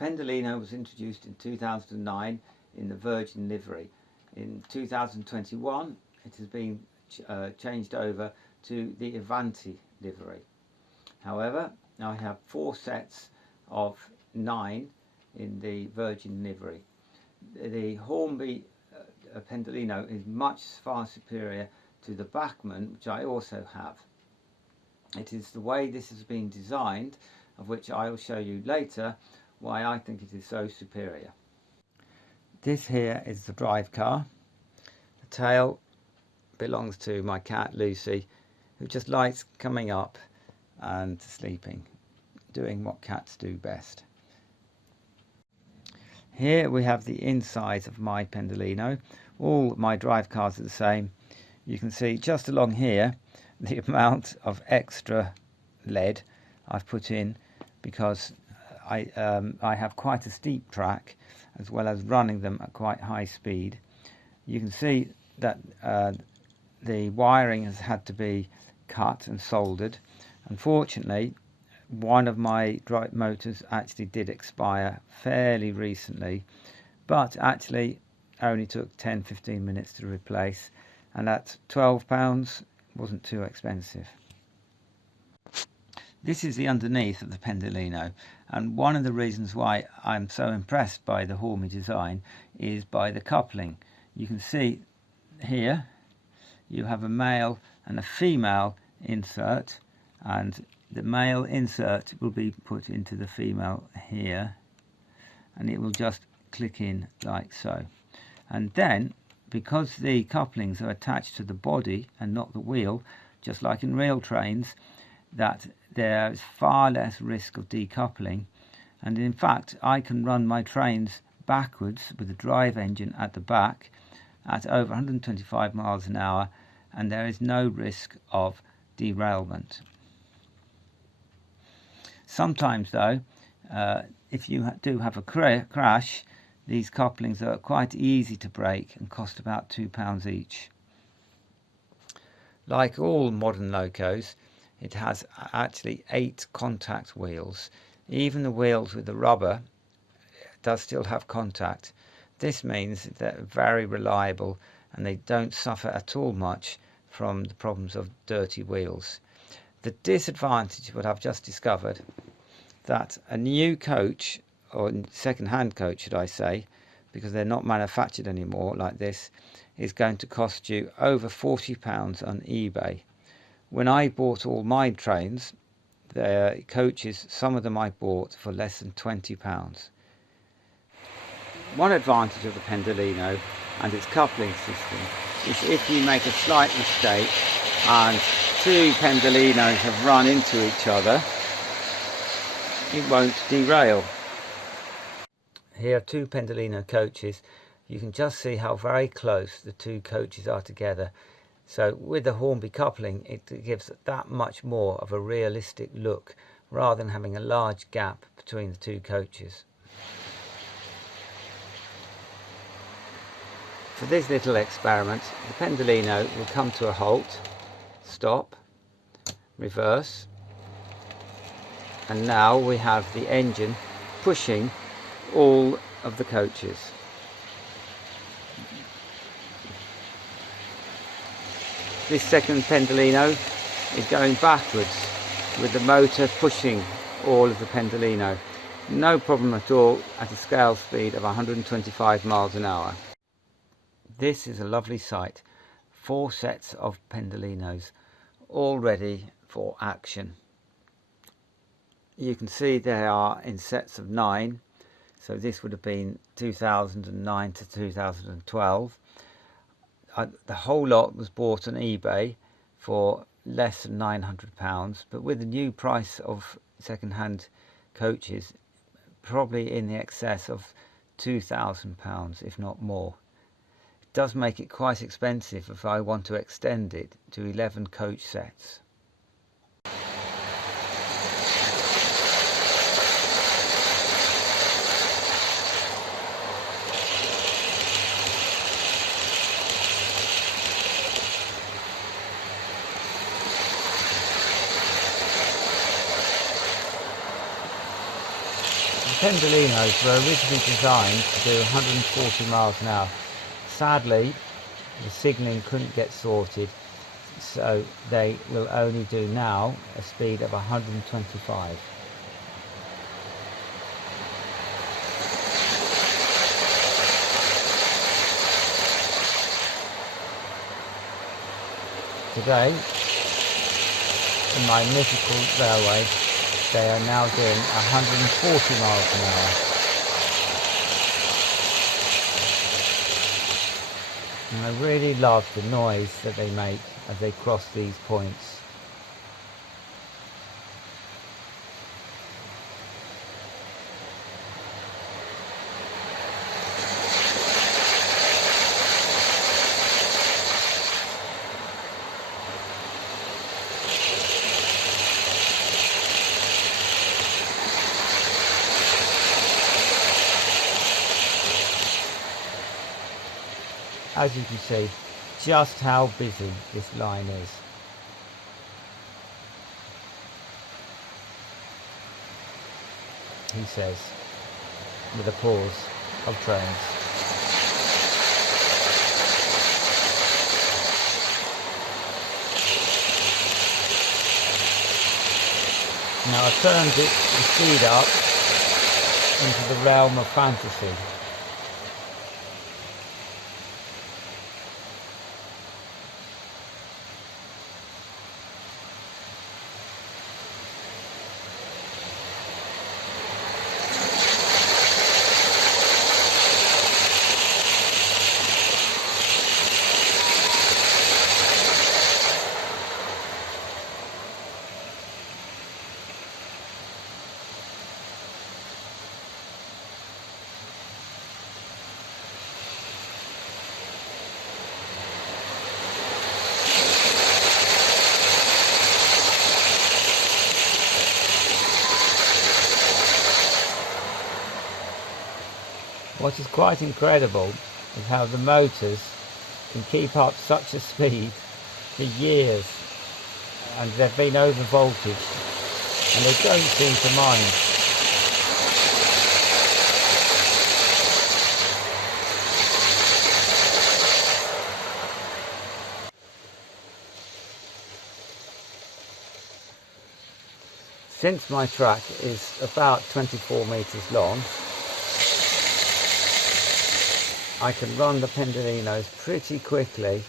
Pendolino was introduced in 2009 in the Virgin livery. In 2021 it has been changed over to the Avanti livery. However, I have 4 sets of 9 in the Virgin livery. The Hornby Pendolino is much far superior to the Bachmann, which I also have. It is the way this has been designed, of which I will show you later, why I think it is so superior. This here is the drive car. The tail belongs to my cat Lucy, who just likes coming up and sleeping, doing what cats do best. Here we have the inside of my Pendolino. All my drive cars are the same. You can see just along here the amount of extra lead I've put in, because I have quite a steep track, as well as running them at quite high speed. You can see that the wiring has had to be cut and soldered. Unfortunately, one of my drive motors actually did expire fairly recently, but actually only took 10-15 minutes to replace, and at £12 wasn't too expensive. This is the underneath of the Pendolino, and one of the reasons why I'm so impressed by the Hornby design is by the coupling. You can see here you have a male and a female insert, and the male insert will be put into the female here, and it will just click in like so. And then, because the couplings are attached to the body and not the wheel, just like in real trains, that there is far less risk of decoupling. And in fact, I can run my trains backwards with the drive engine at the back at over 125 miles an hour, and there is no risk of derailment. Sometimes though, if you do have a crash, these couplings are quite easy to break and cost about £2 each. Like all modern locos, it has actually 8 contact wheels. Even the wheels with the rubber does still have contact. This means that they're very reliable and they don't suffer at all much from the problems of dirty wheels. The disadvantage, what I've just discovered, that a new coach, or second-hand coach should I say, because they're not manufactured anymore like this, is going to cost you over £40 on eBay. When I bought all my trains, the coaches, some of them I bought for less than £20. One advantage of the Pendolino and its coupling system is if you make a slight mistake and 2 Pendolinos have run into each other, it won't derail. Here are 2 Pendolino coaches. You can just see how very close the 2 coaches are together. So with the Hornby coupling, it gives that much more of a realistic look, rather than having a large gap between the 2 coaches. For this little experiment, the Pendolino will come to a halt, stop, reverse, and now we have the engine pushing all of the coaches. This second Pendolino is going backwards with the motor pushing all of the Pendolino. No problem at all at a scale speed of 125 miles an hour. This is a lovely sight. 4 sets of Pendolinos all ready for action. You can see they are in sets of 9, so this would have been 2009 to 2012. The whole lot was bought on eBay for less than £900, but with the new price of second-hand coaches, probably in the excess of £2,000, if not more. It does make it quite expensive if I want to extend it to 11 coach sets. Pendolinos were originally designed to do 140 miles an hour. Sadly, the signalling couldn't get sorted, so they will only do now a speed of 125. Today, in my mythical railway, they are now doing 140 miles an hour. And I really love the noise that they make as they cross these points. As you can see, just how busy this line is. He says, with a pause of trains. Now I've turned the speed up into the realm of fantasy. What is quite incredible is how the motors can keep up such a speed for years, and they've been over voltage and they don't seem to mind. Since my track is about 24 meters long, I can run the Pendolinos pretty quickly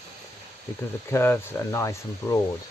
because the curves are nice and broad.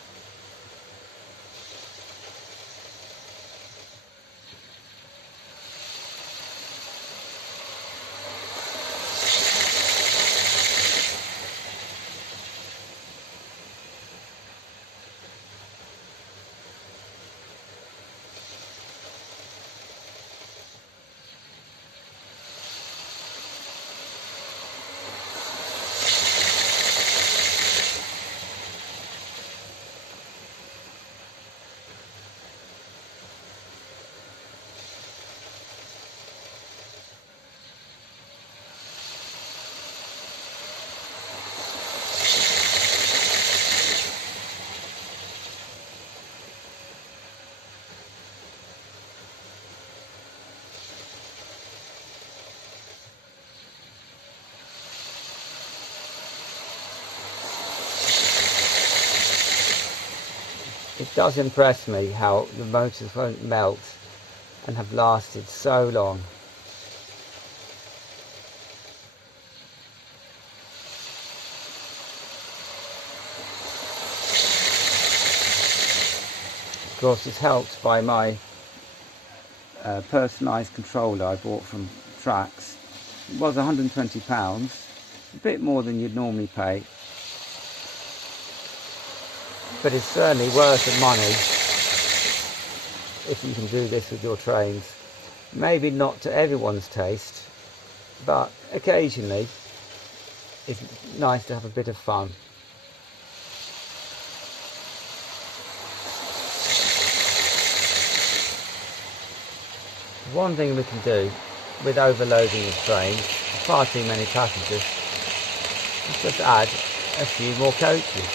It does impress me how the motors won't melt and have lasted so long. Of course, it's helped by my personalised controller I bought from Trax. It was £120, a bit more than you'd normally pay, but it's certainly worth the money if you can do this with your trains. Maybe not to everyone's taste, but occasionally it's nice to have a bit of fun. One thing we can do with overloading this train, far too many passengers, is just add a few more coaches.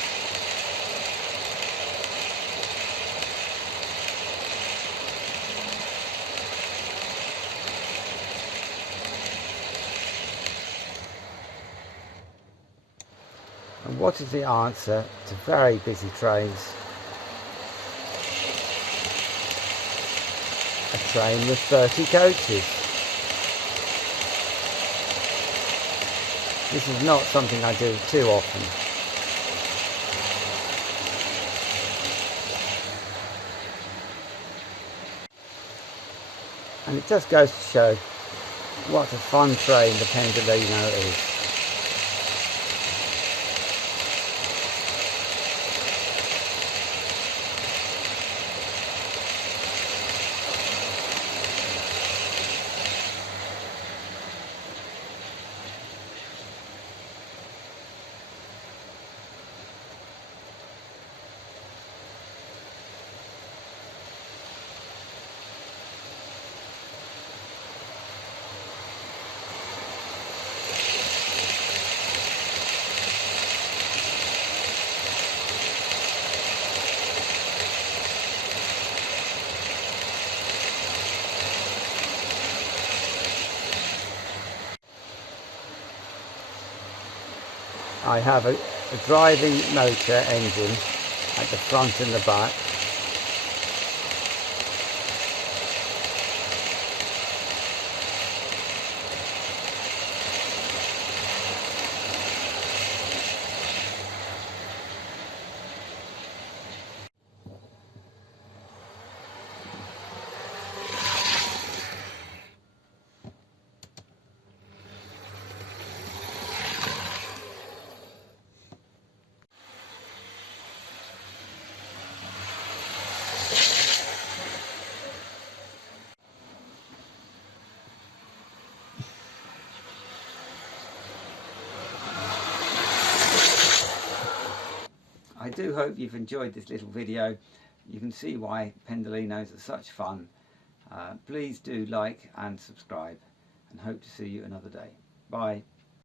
And what is the answer to very busy trains? A train with 30 coaches. This is not something I do too often. And it just goes to show what a fun train the Pendolino is. I have a driving motor engine at the front and the back. I do hope you've enjoyed this little video. You can see why Pendolinos are such fun. Please do like and subscribe, and hope to see you another day. Bye.